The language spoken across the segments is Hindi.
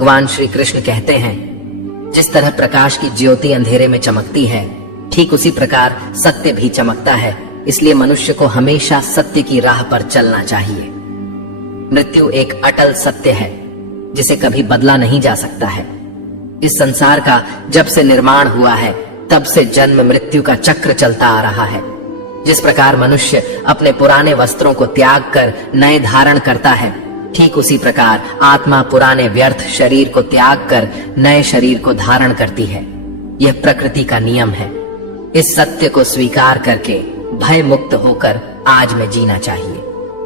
भगवान श्री कृष्ण कहते हैं, जिस तरह प्रकाश की ज्योति अंधेरे में चमकती है, ठीक उसी प्रकार सत्य भी चमकता है। इसलिए मनुष्य को हमेशा सत्य की राह पर चलना चाहिए। मृत्यु एक अटल सत्य है जिसे कभी बदला नहीं जा सकता है। इस संसार का जब से निर्माण हुआ है तब से जन्म मृत्यु का चक्र चलता आ रहा है। जिस प्रकार मनुष्य अपने पुराने वस्त्रों को त्याग कर नए धारण करता है, ठीक उसी प्रकार आत्मा पुराने व्यर्थ शरीर को त्याग कर नए शरीर को धारण करती है। यह प्रकृति का नियम है। इस सत्य को स्वीकार करके भय मुक्त होकर आज में जीना चाहिए।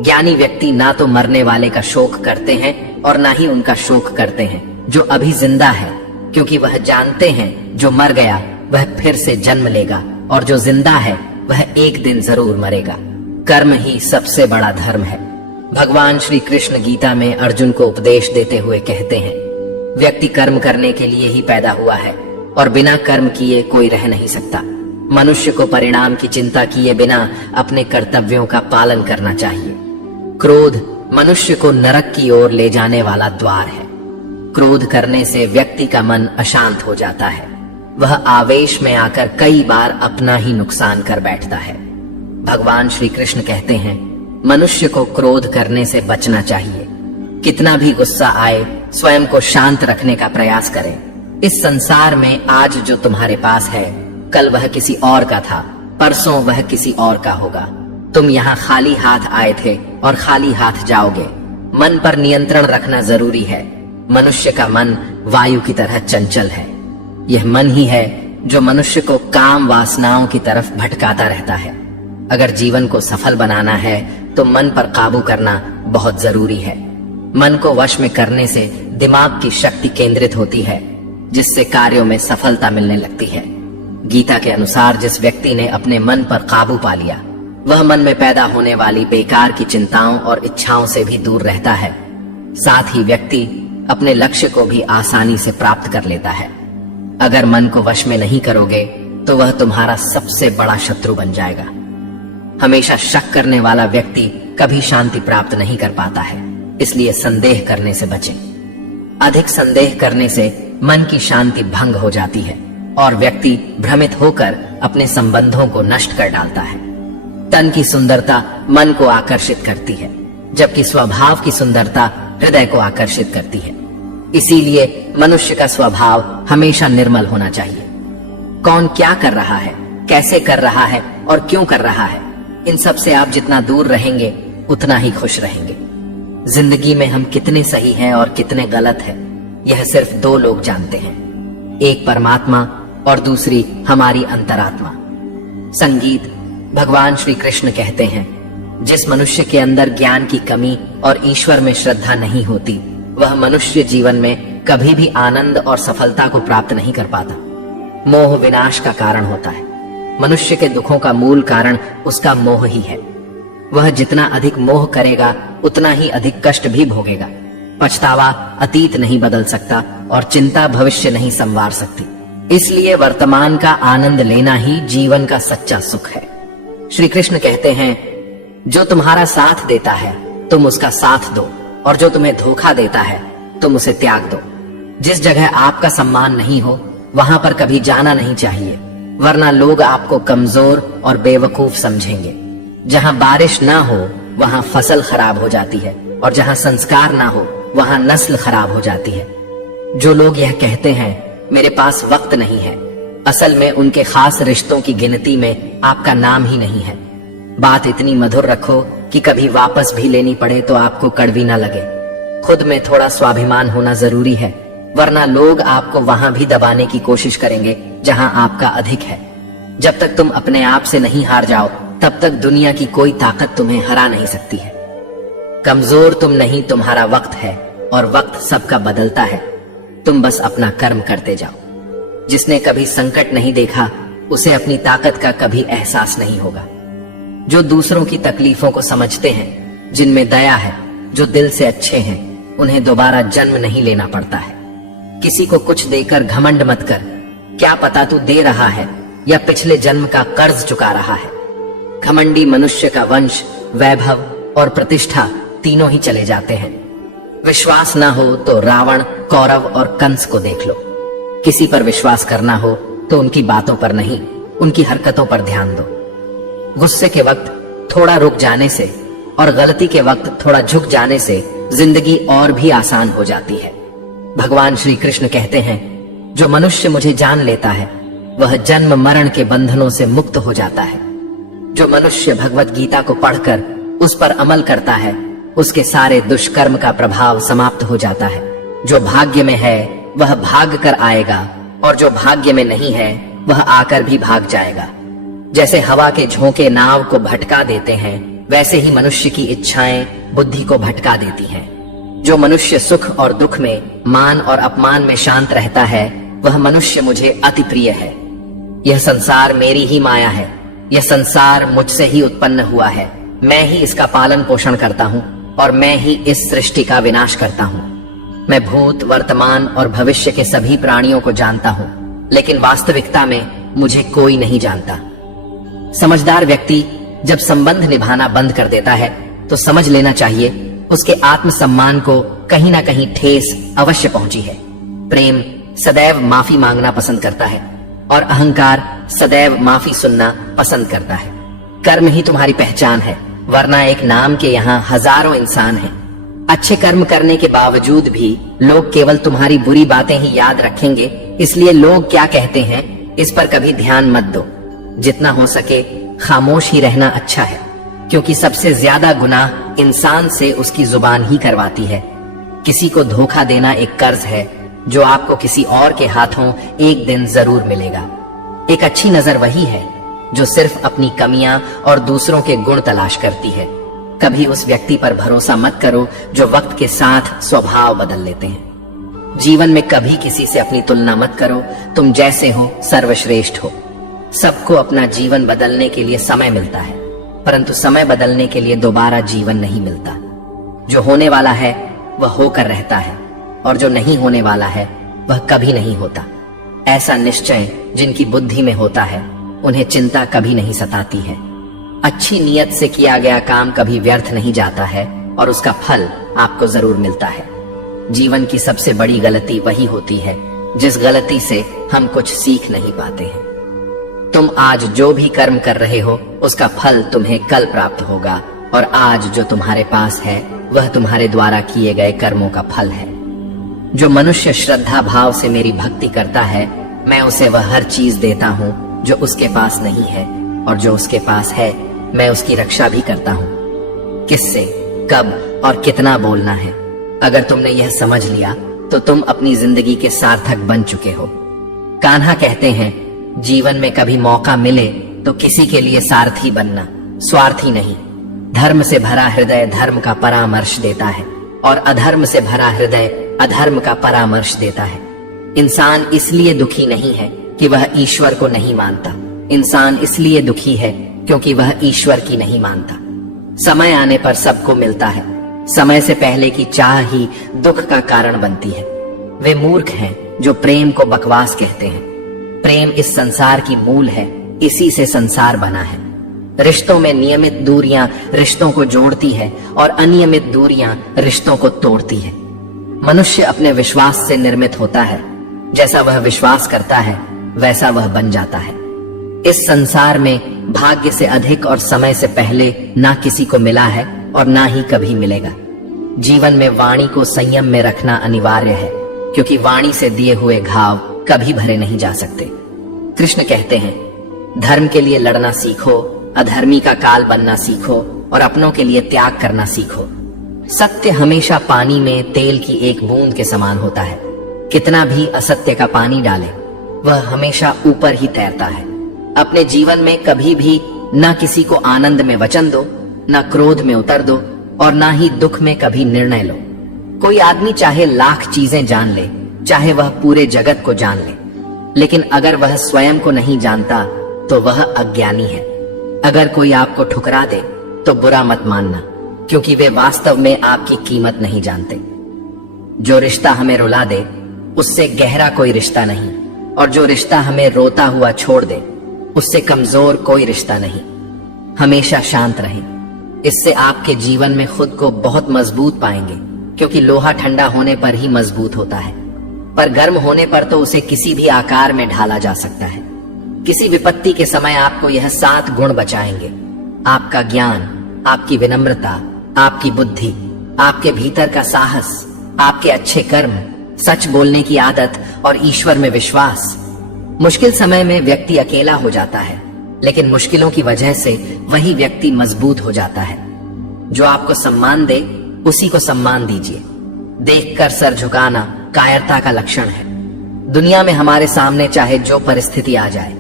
ज्ञानी व्यक्ति ना तो मरने वाले का शोक करते हैं और ना ही उनका शोक करते हैं जो अभी जिंदा है, क्योंकि वह जानते हैं जो मर गया वह फिर से जन्म लेगा और जो जिंदा है वह एक दिन जरूर मरेगा। कर्म ही सबसे बड़ा धर्म है। भगवान श्री कृष्ण गीता में अर्जुन को उपदेश देते हुए कहते हैं, व्यक्ति कर्म करने के लिए ही पैदा हुआ है और बिना कर्म किए कोई रह नहीं सकता। मनुष्य को परिणाम की चिंता किए बिना अपने कर्तव्यों का पालन करना चाहिए। क्रोध मनुष्य को नरक की ओर ले जाने वाला द्वार है। क्रोध करने से व्यक्ति का मन अशांत हो जाता है। वह आवेश में आकर कई बार अपना ही नुकसान कर बैठता है। भगवान श्री कृष्ण कहते हैं, मनुष्य को क्रोध करने से बचना चाहिए। कितना भी गुस्सा आए, स्वयं को शांत रखने का प्रयास करें। इस संसार में आज जो तुम्हारे पास है, कल वह किसी और का था, परसों वह किसी और का होगा। तुम यहाँ खाली हाथ आए थे और खाली हाथ जाओगे। मन पर नियंत्रण रखना जरूरी है। मनुष्य का मन वायु की तरह चंचल है। यह मन ही है जो मनुष्य को काम वासनाओं की तरफ भटकाता रहता है। अगर जीवन को सफल बनाना है तो मन पर काबू करना बहुत जरूरी है। मन को वश में करने से दिमाग की शक्ति केंद्रित होती है, जिससे कार्यों में सफलता मिलने लगती है। गीता के अनुसार जिस व्यक्ति ने अपने मन पर काबू पा लिया, वह मन में पैदा होने वाली बेकार की चिंताओं और इच्छाओं से भी दूर रहता है। साथ ही व्यक्ति अपने लक्ष्य को भी आसानी से प्राप्त कर लेता है। अगर मन को वश में नहीं करोगे तो वह तुम्हारा सबसे बड़ा शत्रु बन जाएगा। हमेशा शक करने वाला व्यक्ति कभी शांति प्राप्त नहीं कर पाता है। इसलिए संदेह करने से बचें। अधिक संदेह करने से मन की शांति भंग हो जाती है और व्यक्ति भ्रमित होकर अपने संबंधों को नष्ट कर डालता है। तन की सुंदरता मन को आकर्षित करती है, जबकि स्वभाव की सुंदरता हृदय को आकर्षित करती है। इसीलिए मनुष्य का स्वभाव हमेशा निर्मल होना चाहिए। कौन क्या कर रहा है, कैसे कर रहा है और क्यों कर रहा है, इन सब से आप जितना दूर रहेंगे उतना ही खुश रहेंगे। जिंदगी में हम कितने सही हैं और कितने गलत हैं, यह सिर्फ दो लोग जानते हैं, एक परमात्मा और दूसरी हमारी अंतरात्मा। संगीत भगवान श्री कृष्ण कहते हैं, जिस मनुष्य के अंदर ज्ञान की कमी और ईश्वर में श्रद्धा नहीं होती, वह मनुष्य जीवन में कभी भी आनंद और सफलता को प्राप्त नहीं कर पाता। मोह विनाश का कारण होता है। मनुष्य के दुखों का मूल कारण उसका मोह ही है। वह जितना अधिक मोह करेगा उतना ही अधिक कष्ट भी भोगेगा। पछतावा अतीत नहीं बदल सकता और चिंता भविष्य नहीं संवार सकती। इसलिए वर्तमान का आनंद लेना ही जीवन का सच्चा सुख है। श्री कृष्ण कहते हैं, जो तुम्हारा साथ देता है तुम उसका साथ दो, और जो तुम्हें धोखा देता है तुम उसे त्याग दो। जिस जगह आपका सम्मान नहीं हो वहां पर कभी जाना नहीं चाहिए, वरना लोग आपको कमजोर और बेवकूफ समझेंगे। जहां बारिश ना हो वहां फसल खराब हो जाती है, और जहां संस्कार ना हो वहां नस्ल खराब हो जाती है। जो लोग यह कहते हैं मेरे पास वक्त नहीं है, असल में उनके खास रिश्तों की गिनती में आपका नाम ही नहीं है। बात इतनी मधुर रखो कि कभी वापस भी लेनी पड़े तो आपको कड़वी ना लगे। खुद में थोड़ा स्वाभिमान होना जरूरी है, वरना लोग आपको वहां भी दबाने की कोशिश करेंगे जहां आपका अधिक है। जब तक तुम अपने आप से नहीं हार जाओ तब तक दुनिया की कोई ताकत तुम्हें हरा नहीं सकती है। कमजोर तुम नहीं, तुम्हारा वक्त है, और वक्त सबका बदलता है। तुम बस अपना कर्म करते जाओ। जिसने कभी संकट नहीं देखा उसे अपनी ताकत का कभी एहसास नहीं होगा। जो दूसरों की तकलीफों को समझते हैं, जिनमें दया है, जो दिल से अच्छे हैं, उन्हें दोबारा जन्म नहीं लेना पड़ता है। किसी को कुछ देकर घमंड मत कर। क्या पता तू दे रहा है या पिछले जन्म का कर्ज चुका रहा है। घमंडी मनुष्य का वंश, वैभव और प्रतिष्ठा तीनों ही चले जाते हैं। विश्वास ना हो तो रावण, कौरव और कंस को देख लो। किसी पर विश्वास करना हो तो उनकी बातों पर नहीं, उनकी हरकतों पर ध्यान दो। गुस्से के वक्त थोड़ा रुक जाने से और गलती के वक्त थोड़ा झुक जाने से जिंदगी और भी आसान हो जाती है। भगवान श्री कृष्ण कहते हैं, जो मनुष्य मुझे जान लेता है वह जन्म मरण के बंधनों से मुक्त हो जाता है। जो मनुष्य भगवत गीता को पढ़कर उस पर अमल करता है उसके सारे दुष्कर्म का प्रभाव समाप्त हो जाता है। जो भाग्य में है वह भाग कर आएगा और जो भाग्य में नहीं है वह आकर भी भाग जाएगा। जैसे हवा के झोंके नाव को भटका देते हैं, वैसे ही मनुष्य की इच्छाएं बुद्धि को भटका देती हैं। जो मनुष्य सुख और दुख में, मान और अपमान में शांत रहता है वह मनुष्य मुझे अति प्रिय है। यह संसार मेरी ही माया है। यह संसार मुझसे ही उत्पन्न हुआ है। मैं ही इसका पालन पोषण करता हूँ और मैं ही इस सृष्टि का विनाश करता हूँ। मैं भूत, वर्तमान और भविष्य के सभी प्राणियों को जानता हूँ, लेकिन वास्तविकता में मुझे कोई नहीं जानता। समझदार व्यक्ति जब संबंध निभाना बंद कर देता है तो समझ लेना चाहिए उसके आत्मसम्मान को कहीं ना कहीं ठेस अवश्य पहुंची है। प्रेम सदैव माफी मांगना पसंद करता है और अहंकार सदैव माफी सुनना पसंद करता है। कर्म ही तुम्हारी पहचान है, वरना एक नाम के यहाँ हजारों इंसान हैं। अच्छे कर्म करने के बावजूद भी लोग केवल तुम्हारी बुरी बातें ही याद रखेंगे, इसलिए लोग क्या कहते हैं इस पर कभी ध्यान मत दो। जितना हो सके खामोश ही रहना अच्छा है, क्योंकि सबसे ज्यादा गुनाह इंसान से उसकी जुबान ही करवाती है। किसी को धोखा देना एक कर्ज है जो आपको किसी और के हाथों एक दिन जरूर मिलेगा। एक अच्छी नजर वही है जो सिर्फ अपनी कमियां और दूसरों के गुण तलाश करती है। कभी उस व्यक्ति पर भरोसा मत करो जो वक्त के साथ स्वभाव बदल लेते हैं। जीवन में कभी किसी से अपनी तुलना मत करो। तुम जैसे हो सर्वश्रेष्ठ हो। सबको अपना जीवन बदलने के लिए समय मिलता है, परंतु समय बदलने के लिए दोबारा जीवन नहीं मिलता। जो होने वाला है वह होकर रहता है और जो नहीं होने वाला है वह कभी नहीं होता। ऐसा निश्चय जिनकी बुद्धि में होता है उन्हें चिंता कभी नहीं सताती है। अच्छी नीयत से किया गया काम कभी व्यर्थ नहीं जाता है और उसका फल आपको जरूर मिलता है। जीवन की सबसे बड़ी गलती वही होती है जिस गलती से हम कुछ सीख नहीं पाते हैं। तुम आज जो भी कर्म कर रहे हो उसका फल तुम्हें कल प्राप्त होगा और आज जो तुम्हारे पास है वह तुम्हारे द्वारा किए गए कर्मों का फल है। जो मनुष्य श्रद्धा भाव से मेरी भक्ति करता है मैं उसे वह हर चीज देता हूँ जो उसके पास नहीं है, और जो उसके पास है मैं उसकी रक्षा भी करता हूँ। किससे, कब और कितना बोलना है, अगर तुमने यह समझ लिया तो तुम अपनी जिंदगी के सार्थक बन चुके हो। कान्हा कहते हैं, जीवन में कभी मौका मिले तो किसी के लिए सारथी बनना, स्वार्थी नहीं। धर्म से भरा हृदय धर्म का परामर्श देता है और अधर्म से भरा हृदय अधर्म का परामर्श देता है। इंसान इसलिए दुखी नहीं है कि वह ईश्वर को नहीं मानता। इंसान इसलिए दुखी है क्योंकि वह ईश्वर की नहीं मानता। समय आने पर सबको मिलता है। समय से पहले की चाह ही दुख का कारण बनती है। वे मूर्ख हैं जो प्रेम को बकवास कहते हैं। प्रेम इस संसार की मूल है, इसी से संसार बना है। रिश्तों में नियमित दूरियां रिश्तों को जोड़ती है और अनियमित दूरियां रिश्तों को तोड़ती है। मनुष्य अपने विश्वास से निर्मित होता है। जैसा वह विश्वास करता है वैसा वह बन जाता है। इस संसार में भाग्य से अधिक और समय से पहले ना किसी को मिला है और ना ही कभी मिलेगा। जीवन में वाणी को संयम में रखना अनिवार्य है, क्योंकि वाणी से दिए हुए घाव कभी भरे नहीं जा सकते। कृष्ण कहते हैं, धर्म के लिए लड़ना सीखो, अधर्मी का काल बनना सीखो और अपनों के लिए त्याग करना सीखो। सत्य हमेशा पानी में तेल की एक बूंद के समान होता है। कितना भी असत्य का पानी डाले वह हमेशा ऊपर ही तैरता है। अपने जीवन में कभी भी ना किसी को आनंद में वचन दो, ना क्रोध में उतर दो और ना ही दुख में कभी निर्णय लो। कोई आदमी चाहे लाख चीजें जान ले, चाहे वह पूरे जगत को जान ले, लेकिन अगर वह स्वयं को नहीं जानता तो वह अज्ञानी है। अगर कोई आपको ठुकरा दे तो बुरा मत मानना, क्योंकि वे वास्तव में आपकी कीमत नहीं जानते। जो रिश्ता हमें रुला दे उससे गहरा कोई रिश्ता नहीं, और जो रिश्ता हमें रोता हुआ छोड़ दे उससे कमजोर कोई रिश्ता नहीं। हमेशा शांत रहें, इससे आपके जीवन में खुद को बहुत मजबूत पाएंगे। क्योंकि लोहा ठंडा होने पर ही मजबूत होता है, पर गर्म होने पर तो उसे किसी भी आकार में ढाला जा सकता है। किसी विपत्ति के समय आपको यह 7 गुण बचाएंगे: आपका ज्ञान, आपकी विनम्रता, आपकी बुद्धि, आपके भीतर का साहस, आपके अच्छे कर्म, सच बोलने की आदत और ईश्वर में विश्वास। मुश्किल समय में व्यक्ति अकेला हो जाता है, लेकिन मुश्किलों की वजह से वही व्यक्ति मजबूत हो जाता है। जो आपको सम्मान दे उसी को सम्मान दीजिए। देखकर सर झुकाना कायरता का लक्षण है। दुनिया में हमारे सामने चाहे जो परिस्थिति आ जाए,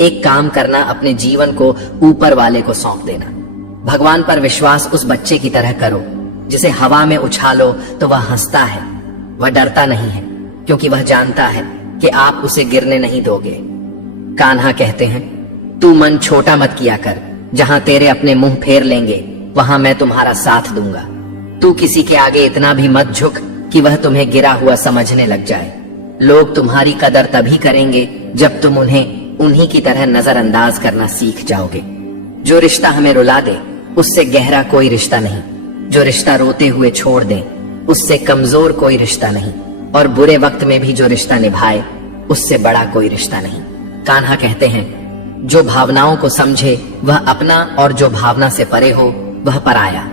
एक काम करना, अपने जीवन को ऊपर वाले को सौंप देना। भगवान पर विश्वास उस बच्चे की तरह करो जिसे हवा में उछालो तो वह हंसता है। वह डरता नहीं है क्योंकि वह जानता है कि आप उसे गिरने नहीं दोगे। कान्हा कहते हैं, तू मन छोटा मत किया कर, जहां तेरे अपने मुंह फेर लेंगे वहां मैं तुम्हारा साथ दूंगा। तू किसी के आगे इतना भी मत झुक कि वह तुम्हें गिरा हुआ समझने लग जाए। लोग तुम्हारी कदर तभी करेंगे जब तुम उन्हें उन्हीं की तरह नजरअंदाज करना सीख जाओगे। जो रिश्ता हमें रुला दे उससे गहरा कोई रिश्ता नहीं। जो रिश्ता रोते हुए छोड़ दे उससे कमजोर कोई रिश्ता नहीं। और बुरे वक्त में भी जो रिश्ता निभाए उससे बड़ा कोई रिश्ता नहीं। कान्हा कहते हैं, जो भावनाओं को समझे वह अपना, और जो भावना से परे हो वह पराया।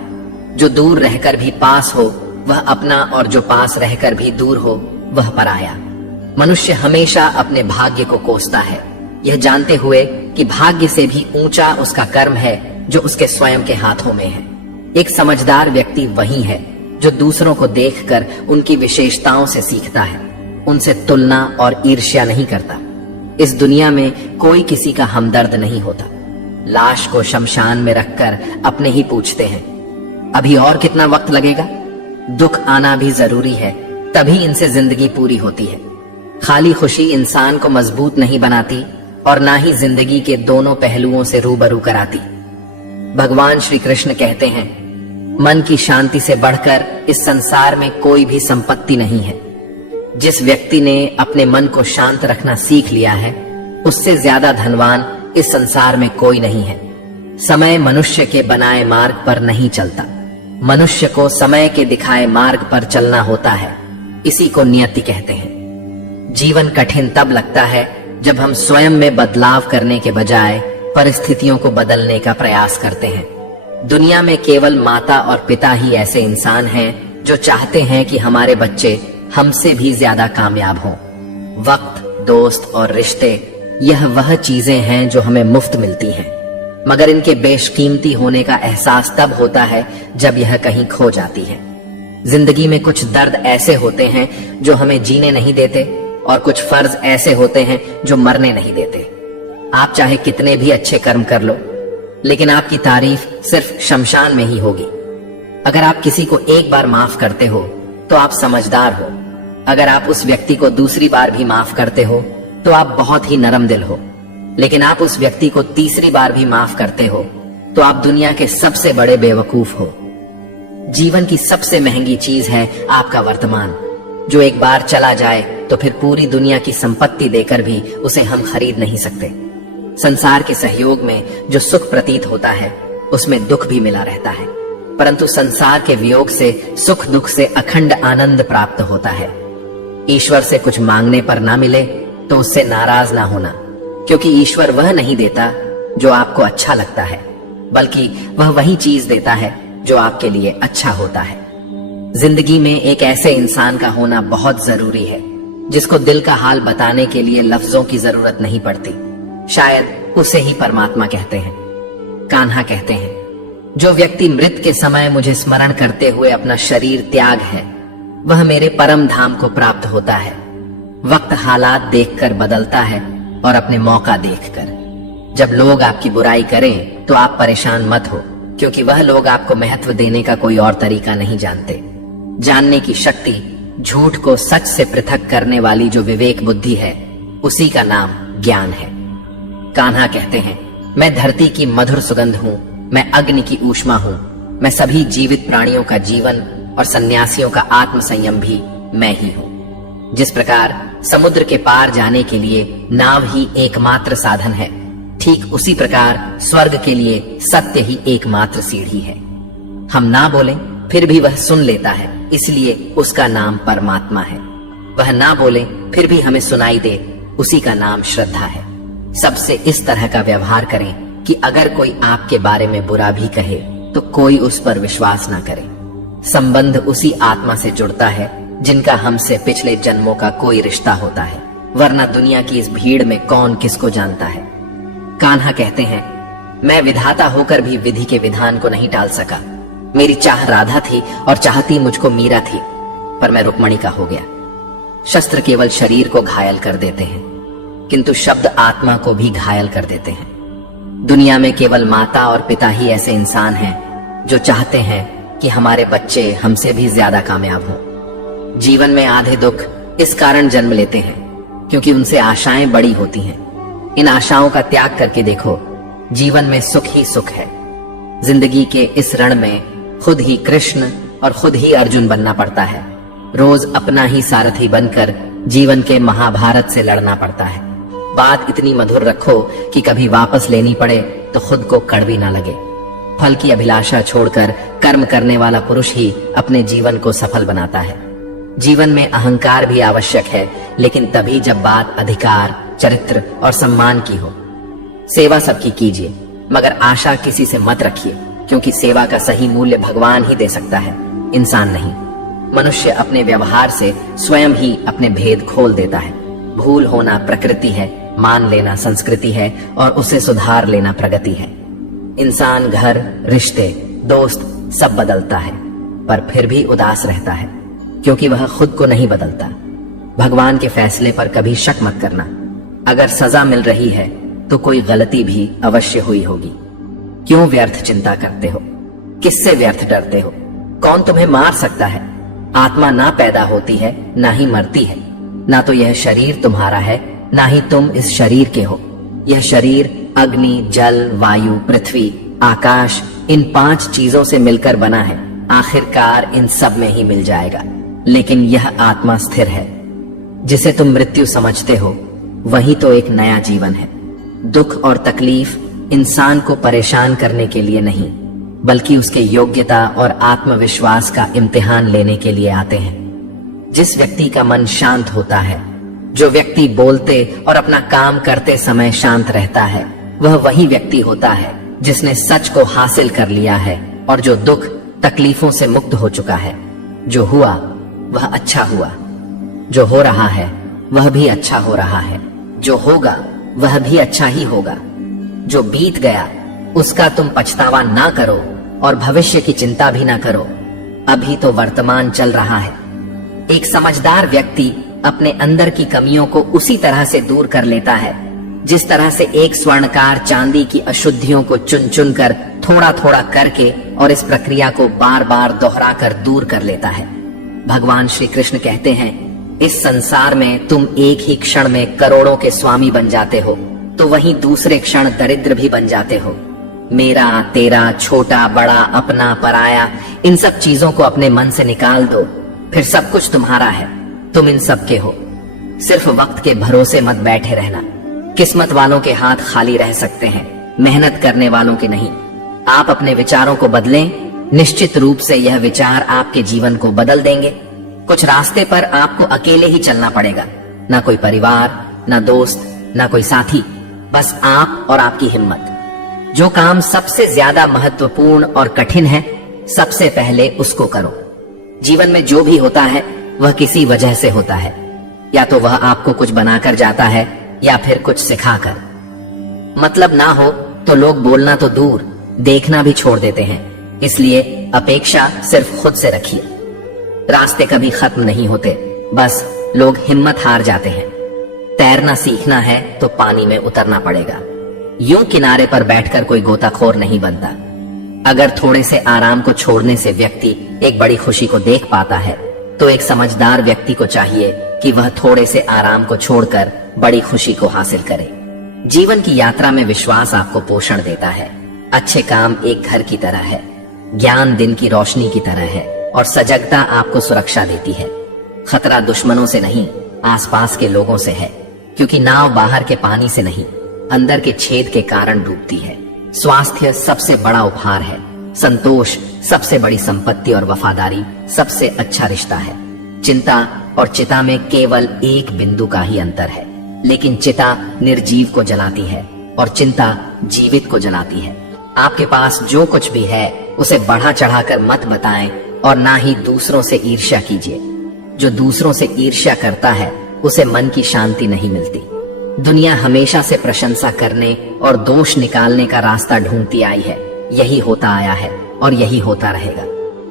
जो दूर रहकर भी पास हो वह अपना, और जो पास रहकर भी दूर हो वह पराया। मनुष्य हमेशा अपने भाग्य को कोसता है, यह जानते हुए कि भाग्य से भी ऊंचा उसका कर्म है जो उसके स्वयं के हाथों में है। एक समझदार व्यक्ति वही है जो दूसरों को देखकर उनकी विशेषताओं से सीखता है, उनसे तुलना और ईर्ष्या नहीं करता। इस दुनिया में कोई किसी का हमदर्द नहीं होता। लाश को शमशान में रखकर अपने ही पूछते हैं, अभी और कितना वक्त लगेगा? दुख आना भी जरूरी है, तभी इनसे जिंदगी पूरी होती है। खाली खुशी इंसान को मजबूत नहीं बनाती और ना ही जिंदगी के दोनों पहलुओं से रूबरू कराती। भगवान श्री कृष्ण कहते हैं, मन की शांति से बढ़कर इस संसार में कोई भी संपत्ति नहीं है। जिस व्यक्ति ने अपने मन को शांत रखना सीख लिया है उससे ज्यादा धनवान इस संसार में कोई नहीं है। समय मनुष्य के बनाए मार्ग पर नहीं चलता, मनुष्य को समय के दिखाए मार्ग पर चलना होता है। इसी को नियति कहते हैं। जीवन कठिन तब लगता है जब हम स्वयं में बदलाव करने के बजाय परिस्थितियों को बदलने का प्रयास करते हैं। दुनिया में केवल माता और पिता ही ऐसे इंसान हैं जो चाहते हैं कि हमारे बच्चे हमसे भी ज्यादा कामयाब हों। वक्त, दोस्त और रिश्ते, यह वह चीजें हैं जो हमें मुफ्त मिलती हैं, मगर इनके बेशकीमती होने का एहसास तब होता है जब यह कहीं खो जाती है। जिंदगी में कुछ दर्द ऐसे होते हैं जो हमें जीने नहीं देते, और कुछ फर्ज ऐसे होते हैं जो मरने नहीं देते। आप चाहे कितने भी अच्छे कर्म कर लो, लेकिन आपकी तारीफ सिर्फ शमशान में ही होगी। अगर आप किसी को एक बार माफ करते हो तो आप समझदार हो। अगर आप उस व्यक्ति को दूसरी बार भी माफ करते हो तो आप बहुत ही नरम दिल हो। लेकिन आप उस व्यक्ति को तीसरी बार भी माफ करते हो तो आप दुनिया के सबसे बड़े बेवकूफ हो। जीवन की सबसे महंगी चीज है आपका वर्तमान, जो एक बार चला जाए तो फिर पूरी दुनिया की संपत्ति देकर भी उसे हम खरीद नहीं सकते। संसार के सहयोग में जो सुख प्रतीत होता है उसमें दुख भी मिला रहता है, परंतु संसार के वियोग से सुख दुख से अखंड आनंद प्राप्त होता है। ईश्वर से कुछ मांगने पर ना मिले तो उससे नाराज ना होना, क्योंकि ईश्वर वह नहीं देता जो आपको अच्छा लगता है, बल्कि वह वही चीज देता है जो आपके लिए अच्छा होता है। जिंदगी में एक ऐसे इंसान का होना बहुत जरूरी है जिसको दिल का हाल बताने के लिए लफ्जों की जरूरत नहीं पड़ती। शायद उसे ही परमात्मा कहते हैं। कान्हा कहते हैं, जो व्यक्ति मृत के समय मुझे स्मरण करते हुए अपना शरीर त्याग है वह मेरे परम धाम को प्राप्त होता है। वक्त हालात देखकर बदलता है और अपने मौका देखकर। जब लोग आपकी बुराई करें तो आप परेशान मत हो, क्योंकि वह लोग आपको महत्व देने का कोई और तरीका नहीं जानते। जानने की शक्ति, झूठ को सच से पृथक करने वाली जो विवेक बुद्धि है, उसी का नाम ज्ञान है। कान्हा कहते हैं, मैं धरती की मधुर सुगंध हूँ, मैं अग्नि की ऊष्मा हूँ, मैं सभी जीवित प्राणियों का जीवन और सन्यासियों का आत्म संयम भी मैं ही हूँ। जिस प्रकार समुद्र के पार जाने के लिए नाव ही एकमात्र साधन है, ठीक उसी प्रकार स्वर्ग के लिए सत्य ही एकमात्र सीढ़ी है। हम ना बोलें फिर भी वह सुन लेता है, इसलिए उसका नाम परमात्मा है। वह ना बोले फिर भी हमें सुनाई दे, उसी का नाम श्रद्धा है। सबसे इस तरह का व्यवहार करें कि अगर कोई आपके बारे में बुरा भी कहे तो कोई उस पर विश्वास ना करे। संबंध उसी आत्मा से जुड़ता है जिनका हमसे पिछले जन्मों का कोई रिश्ता होता है, वरना दुनिया की इस भीड़ में कौन किसको जानता है। कान्हा कहते हैं, मैं विधाता होकर भी विधि के विधान को नहीं टाल सका। मेरी चाह राधा थी और चाहती मुझको मीरा थी, पर मैं रुक्मणी का हो गया। शस्त्र केवल शरीर को घायल कर देते हैं, किंतु शब्द आत्मा को भी घायल कर देते हैं। दुनिया में केवल माता और पिता ही ऐसे इंसान हैं जो चाहते हैं कि हमारे बच्चे हमसे भी ज्यादा कामयाब हों। जीवन में आधे दुख इस कारण जन्म लेते हैं क्योंकि उनसे आशाएं बड़ी होती हैं। इन आशाओं का त्याग करके देखो, जीवन में सुख ही सुख है। जिंदगी के इस रण में खुद ही कृष्ण और खुद ही अर्जुन बनना पड़ता है। रोज अपना ही सारथी बनकर जीवन के महाभारत से लड़ना पड़ता है। बात इतनी मधुर रखो कि कभी वापस लेनी पड़े तो खुद को कड़वी ना लगे। फल की अभिलाषा छोड़कर कर्म करने वाला पुरुष ही अपने जीवन को सफल बनाता है। जीवन में अहंकार भी आवश्यक है, लेकिन तभी जब बात अधिकार, चरित्र और सम्मान की हो। सेवा सबकी कीजिए, मगर आशा किसी से मत रखिए, क्योंकि सेवा का सही मूल्य भगवान ही दे सकता है, इंसान नहीं। मनुष्य अपने व्यवहार से स्वयं ही अपने भेद खोल देता है। भूल होना प्रकृति है, मान लेना संस्कृति है और उसे सुधार लेना प्रगति है। इंसान घर, रिश्ते, दोस्त सब बदलता है, पर फिर भी उदास रहता है क्योंकि वह खुद को नहीं बदलता। भगवान के फैसले पर कभी शक मत करना। अगर सजा मिल रही है तो कोई गलती भी अवश्य हुई होगी। क्यों व्यर्थ चिंता करते हो? किससे व्यर्थ डरते हो? कौन तुम्हें मार सकता है? आत्मा ना पैदा होती है ना ही मरती है। ना तो यह शरीर तुम्हारा है, ना ही तुम इस शरीर के हो। यह शरीर अग्नि, जल, वायु, पृथ्वी, आकाश, इन 5 चीजों से मिलकर बना है। आखिरकार इन सब में ही मिल जाएगा, लेकिन यह आत्मा स्थिर है। जिसे तुम मृत्यु समझते हो वही तो एक नया जीवन है। दुख और तकलीफ इंसान को परेशान करने के लिए नहीं, बल्कि उसके योग्यता और आत्मविश्वास का इम्तिहान लेने के लिए आते हैं। जिस व्यक्ति का मन शांत होता है, जो व्यक्ति बोलते और अपना काम करते समय शांत रहता है, वह वही व्यक्ति होता है जिसने सच को हासिल कर लिया है और जो दुख तकलीफों से मुक्त हो चुका है। जो हुआ वह अच्छा हुआ, जो हो रहा है वह भी अच्छा हो रहा है, जो होगा वह भी अच्छा ही होगा। जो बीत गया उसका तुम पछतावा ना करो और भविष्य की चिंता भी ना करो। अभी तो वर्तमान चल रहा है। एक समझदार व्यक्ति अपने अंदर की कमियों को उसी तरह से दूर कर लेता है जिस तरह से एक स्वर्णकार चांदी की अशुद्धियों को चुन चुन कर थोड़ा थोड़ा करके और इस प्रक्रिया को बार बार दोहरा कर दूर कर लेता है। भगवान श्री कृष्ण कहते हैं, इस संसार में तुम एक ही क्षण में करोड़ों के स्वामी बन जाते हो, तो वहीं दूसरे क्षण दरिद्र भी बन जाते हो। मेरा, तेरा, छोटा, बड़ा, अपना, पराया, इन सब चीजों को अपने मन से निकाल दो, फिर सब कुछ तुम्हारा है। तुम इन सब के हो। सिर्फ वक्त के भरोसे मत बैठे रहना। किस्मत वालों के हाथ खाली रह सकते हैं, मेहनत करने वालों के नहीं। आप अपने विचारों को बदलें, निश्चित रूप से यह विचार आपके जीवन को बदल देंगे। कुछ रास्ते पर आपको अकेले ही चलना पड़ेगा, ना कोई परिवार, ना दोस्त, ना कोई साथी, बस आप और आपकी हिम्मत। जो काम सबसे ज्यादा महत्वपूर्ण और कठिन है, सबसे पहले उसको करो। जीवन में जो भी होता है वह किसी वजह से होता है। या तो वह आपको कुछ बनाकर जाता है या फिर कुछ सिखाकर। मतलब ना हो तो लोग बोलना तो दूर, देखना भी छोड़ देते हैं। इसलिए अपेक्षा सिर्फ खुद से रखिए। रास्ते कभी खत्म नहीं होते, बस लोग हिम्मत हार जाते हैं। तैरना सीखना है तो पानी में उतरना पड़ेगा। यूं किनारे पर बैठकर कोई गोताखोर नहीं बनता। अगर थोड़े से आराम को छोड़ने से व्यक्ति एक बड़ी खुशी को देख पाता है, तो एक समझदार व्यक्ति को चाहिए कि वह थोड़े से आराम को छोड़कर बड़ी खुशी को हासिल करे। जीवन की यात्रा में विश्वास आपको पोषण देता है। अच्छे काम एक घर की तरह है, ज्ञान दिन की रोशनी की तरह है और सजगता आपको सुरक्षा देती है। खतरा दुश्मनों से नहीं, आसपास के लोगों से है, क्योंकि नाव बाहर के पानी से नहीं, अंदर के छेद के कारण डूबती है। स्वास्थ्य सबसे बड़ा उपहार है, संतोष सबसे बड़ी संपत्ति और वफादारी सबसे अच्छा रिश्ता है। चिंता और चिता में केवल एक बिंदु का ही अंतर है, लेकिन चिता निर्जीव को जलाती है और चिंता जीवित को जलाती है। आपके पास जो कुछ भी है उसे बढ़ा चढ़ाकर मत बताएं और ना ही दूसरों से ईर्ष्या कीजिए। जो दूसरों से ईर्ष्या करता है उसे मन की शांति नहीं मिलती। दुनिया हमेशा से प्रशंसा करने और दोष निकालने का रास्ता ढूंढती आई है। यही होता आया है और यही होता रहेगा।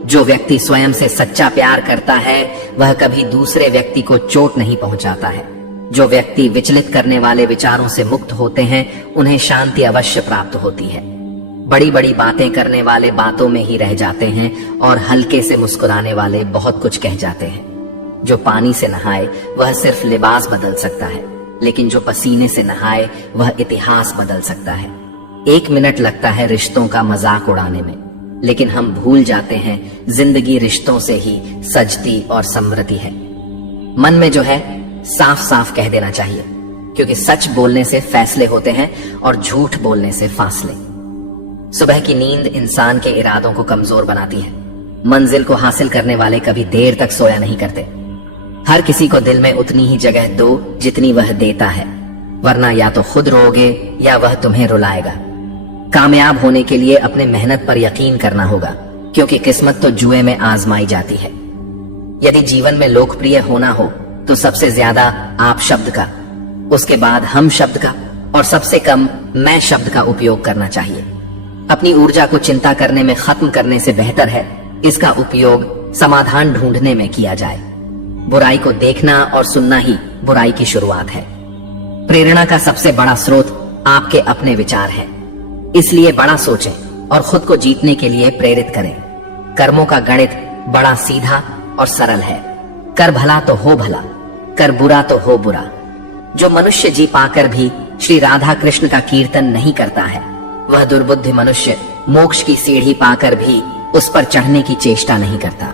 जो व्यक्ति स्वयं से सच्चा प्यार करता है वह कभी दूसरे व्यक्ति को चोट नहीं पहुंचाता है। जो व्यक्ति विचलित करने वाले विचारों से मुक्त होते हैं उन्हें शांति अवश्य प्राप्त होती है। बड़ी बड़ी बातें करने वाले बातों में ही रह जाते हैं और हल्के से मुस्कुराने वाले बहुत कुछ कह जाते हैं। जो पानी से नहाए वह सिर्फ लिबास बदल सकता है, लेकिन जो पसीने से नहाए वह इतिहास बदल सकता है। 1 मिनट लगता है रिश्तों का मजाक उड़ाने में, लेकिन हम भूल जाते हैं जिंदगी रिश्तों से ही सजती और समृद्धि है। मन में जो है साफ साफ कह देना चाहिए, क्योंकि सच बोलने से फैसले होते हैं और झूठ बोलने से फासले। सुबह की नींद इंसान के इरादों को कमजोर बनाती है। मंजिल को हासिल करने वाले कभी देर तक सोया नहीं करते। हर किसी को दिल में उतनी ही जगह दो जितनी वह देता है, वरना या तो खुद रोओगे या वह तुम्हें रुलाएगा। कामयाब होने के लिए अपने मेहनत पर यकीन करना होगा, क्योंकि किस्मत तो जुए में आजमाई जाती है। यदि जीवन में लोकप्रिय होना हो तो सबसे ज्यादा आप शब्द का, उसके बाद हम शब्द का और सबसे कम मैं शब्द का उपयोग करना चाहिए। अपनी ऊर्जा को चिंता करने में खत्म करने से बेहतर है इसका उपयोग समाधान ढूंढने में किया जाए। बुराई को देखना और सुनना ही बुराई की शुरुआत है। प्रेरणा का सबसे बड़ा स्रोत आपके अपने विचार हैं। इसलिए बड़ा सोचें और खुद को जीतने के लिए प्रेरित करें। कर्मों का गणित बड़ा सीधा और सरल है। कर भला तो हो भला, कर बुरा तो हो बुरा। जो मनुष्य जी पाकर भी श्री राधा कृष्ण का कीर्तन नहीं करता है, वह दुर्बुद्धि मनुष्य मोक्ष की सीढ़ी पाकर भी उस पर चढ़ने की चेष्टा नहीं करता।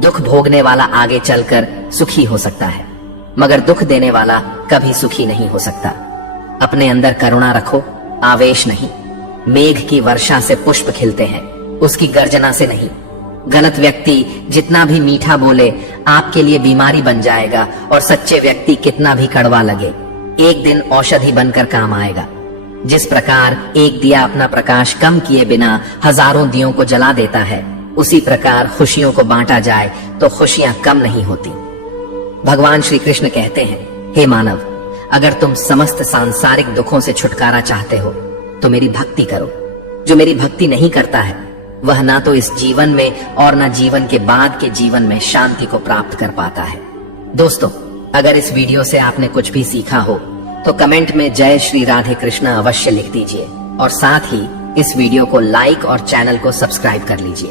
दुख भोगने वाला आगे चलकर सुखी हो सकता है, मगर दुख देने वाला कभी सुखी नहीं हो सकता। अपने अंदर करुणा रखो, आवेश नहीं। मेघ की वर्षा से पुष्प खिलते हैं, उसकी गर्जना से नहीं। गलत व्यक्ति जितना भी मीठा बोले आपके लिए बीमारी बन जाएगा, और सच्चे व्यक्ति कितना भी कड़वा लगे एक दिन औषधि बनकर काम आएगा। जिस प्रकार एक दिया अपना प्रकाश कम किए बिना हजारों दियों को जला देता है, उसी प्रकार खुशियों को बांटा जाए तो खुशियां कम नहीं होती। भगवान श्री कृष्ण कहते हैं, हे मानव, अगर तुम समस्त सांसारिक दुखों से छुटकारा चाहते हो तो मेरी भक्ति करो। जो मेरी भक्ति नहीं करता है वह ना तो इस जीवन में और ना जीवन के बाद के जीवन में शांति को प्राप्त कर पाता है। दोस्तों, अगर इस वीडियो से आपने कुछ भी सीखा हो तो कमेंट में जय श्री राधे कृष्ण अवश्य लिख दीजिए, और साथ ही इस वीडियो को लाइक और चैनल को सब्सक्राइब कर लीजिए।